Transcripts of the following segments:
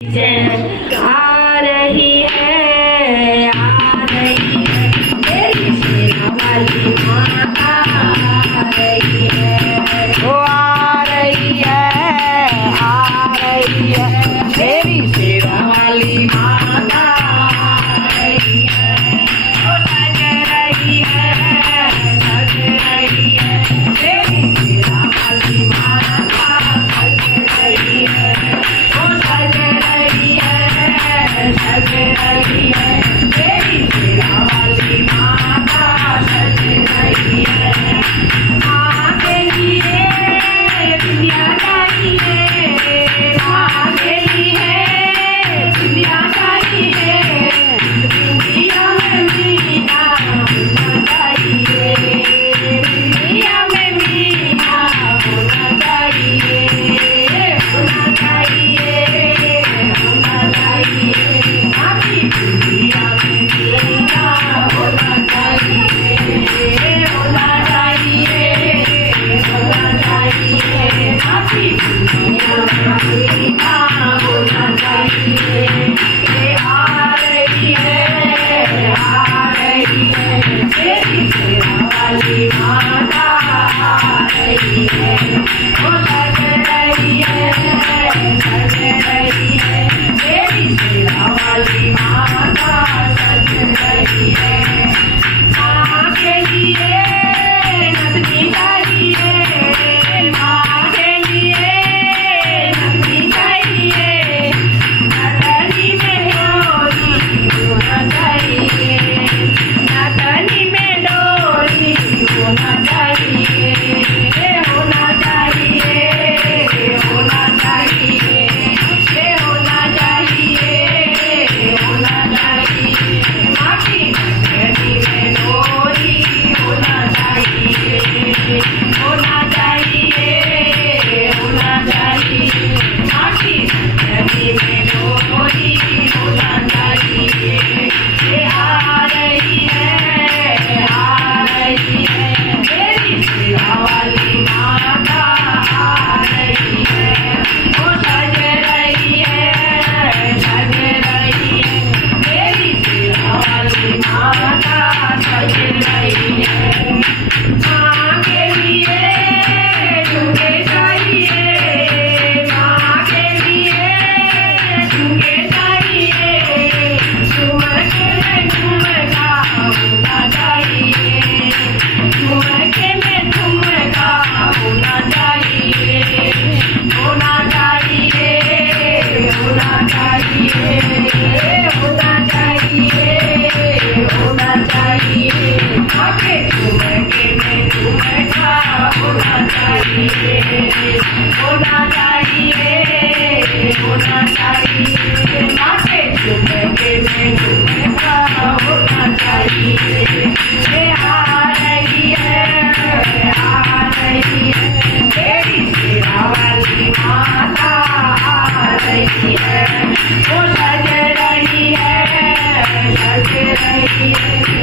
आ रही है मेरी शेरा वाली माता आ रही है, वो आ रही है मेरी शेरा वाली माता आ रही है, वो सज रही है मेरी शेरा वाली माता सज रही है, वो सज रही है मेरी शेरा वाली माता सज रही है। माँ के लिए दुनिया चाहिए, माँ के लिए दुनिया चाहिए, दुनिया में मीना होना चाहिए, दुनिया में मीना होना चाहिए, होना चाहिए, होना चाहिए। आपकी दुनिया में मीना होना चाहिए, होना चाहिए, होना चाहिए। आपकी दुनिया में मीना होना चाहिए। ये आ रही है मेरी शेरा वाली माता आ रही है, वो सज रही है मेरी शेरा वाली माता सज रही है। माँ के लिए नंदनी चाहिए, माँ के लिए नंदनी चाहिए, नंदनी में डोरी होना चाहिए, नंदनी में डोरी होना चाहिए, होना चाहिए, होना चाहिए, होना चाहिए, होना चाहिए। माँ की नंदनी में डोरी होना चाहिए, होना चाहिए, होना चाहिए। माँ की नंदनी में डोरी होना चाहिए। ये आ रही है मेरी शेरा वाली माता आ रही है, वो सज रही है मेरी शेरा वाली माता सज रही है। माँ के लिए झुमके चाहिए, माँ के लिए झुमके चाहिए, झुमके में झुमका होना चाहिए, झुमके में झुमका होना चाहिए, होना चाहिए, होना चाहिए, होना चाहिए, होना चाहिए। आगे झुमके में झुमका होना चाहिए, होना चाहिए, होना चाहिए। आगे झुमके में झुमका होना चाहिए। ये आ रही है मेरी शेरा वाली माता आ रही है, वो सज रही है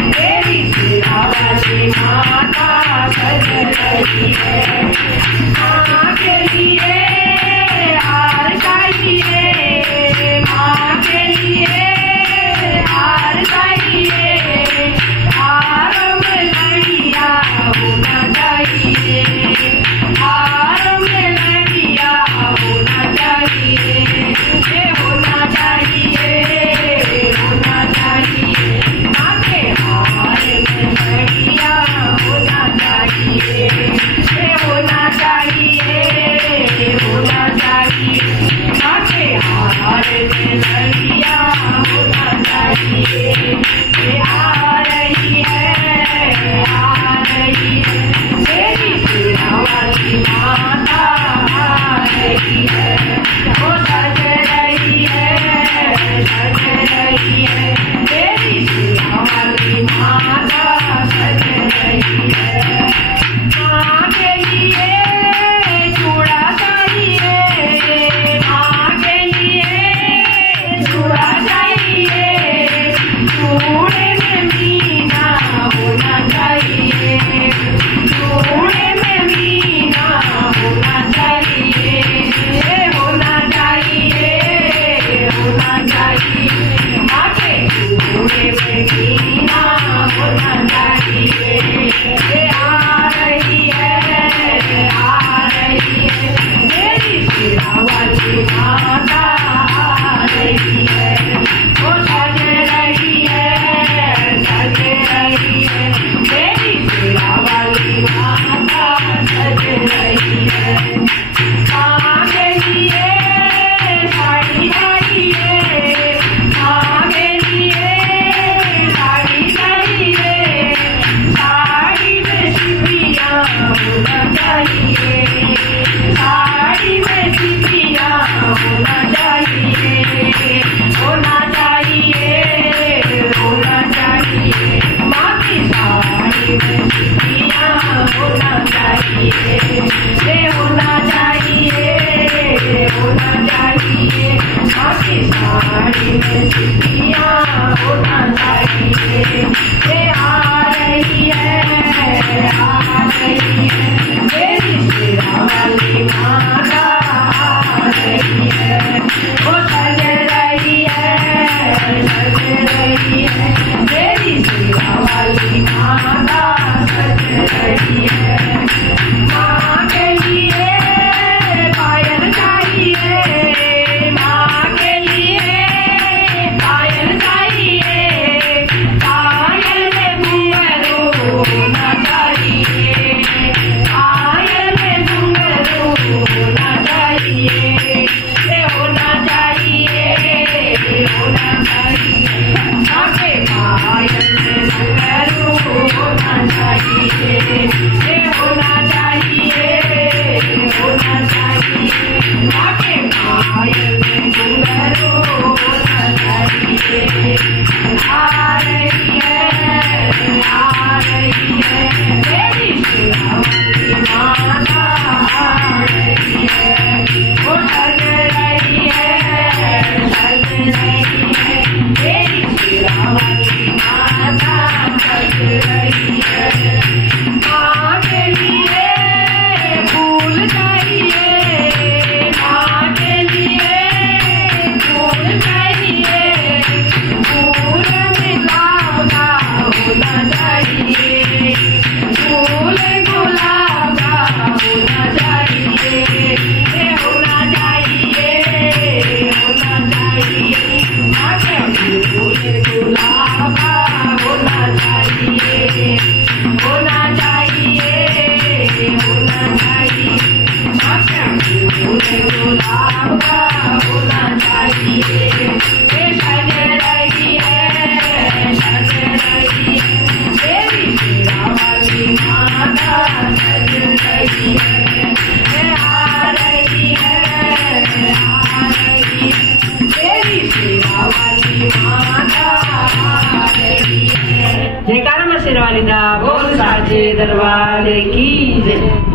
मेरी शेरा वाली माता सज रही है। माँ के लिए हार चाहिए, माँ के लिए हार चाहिए, हार में लड़िया होना चाहिए, हार में लड़िया होना चाहिए, होना चाहिए, होना चाहिए। माँ के चाहिए आके पूरे में कीना होना चाहिए ये आ रही है मेरी सिरा वाली माता आ रही है वो सज रही है मेरी सिरा वाली माता सज रही है कहाँ गई है साड़ी आई है कहाँ गई है साड़ी आई है साड़ी में सिपियाँ होना चाहिए साड़ी में सिपियाँ होना चाहिए होना चाहिए माँ की साड़ी में सिपियाँ होना चाहिए ये होना चाहिए माँ की साड़ी में सिपियाँ होना चाहिए ये आ रही है मेरी सिरा वाली माता आ रही है वो सज रही है मेरी सिरा वाली माता सज रही है माँ के लिए पायल चाहिए माँ के लिए पायल चाहिए पायल में घुंघरू होना चाहिए पायल में घुंघरू होना चाहिए ये होना चाहिए आके पायल में घुंघरू होना चाहिए ये होना चाहिए आके पायल में घुंघरू होना चाहिए आ रही है मेरी सिरा वाली माता आ रही है वो सज रही है मेरी सिरा वाली माता सज रही है माँ के लिए फूल चाहिए माँ के लिए फूल चाहिए फूल गुलाब का होना चाहिए फूल गुलाब का होना चाहिए ये होना चाहिए आगे फूल गुलाब का होना चाहिए आगे फूल गुलाब का होना चाहिए ये सज रही है मेरी सिरा वाली माता सज रही है ये आ रही है मेरी सिरा वाली माता आ रही है जयकारा माँ शेरवाली दा बोल साचे दरबार की जय।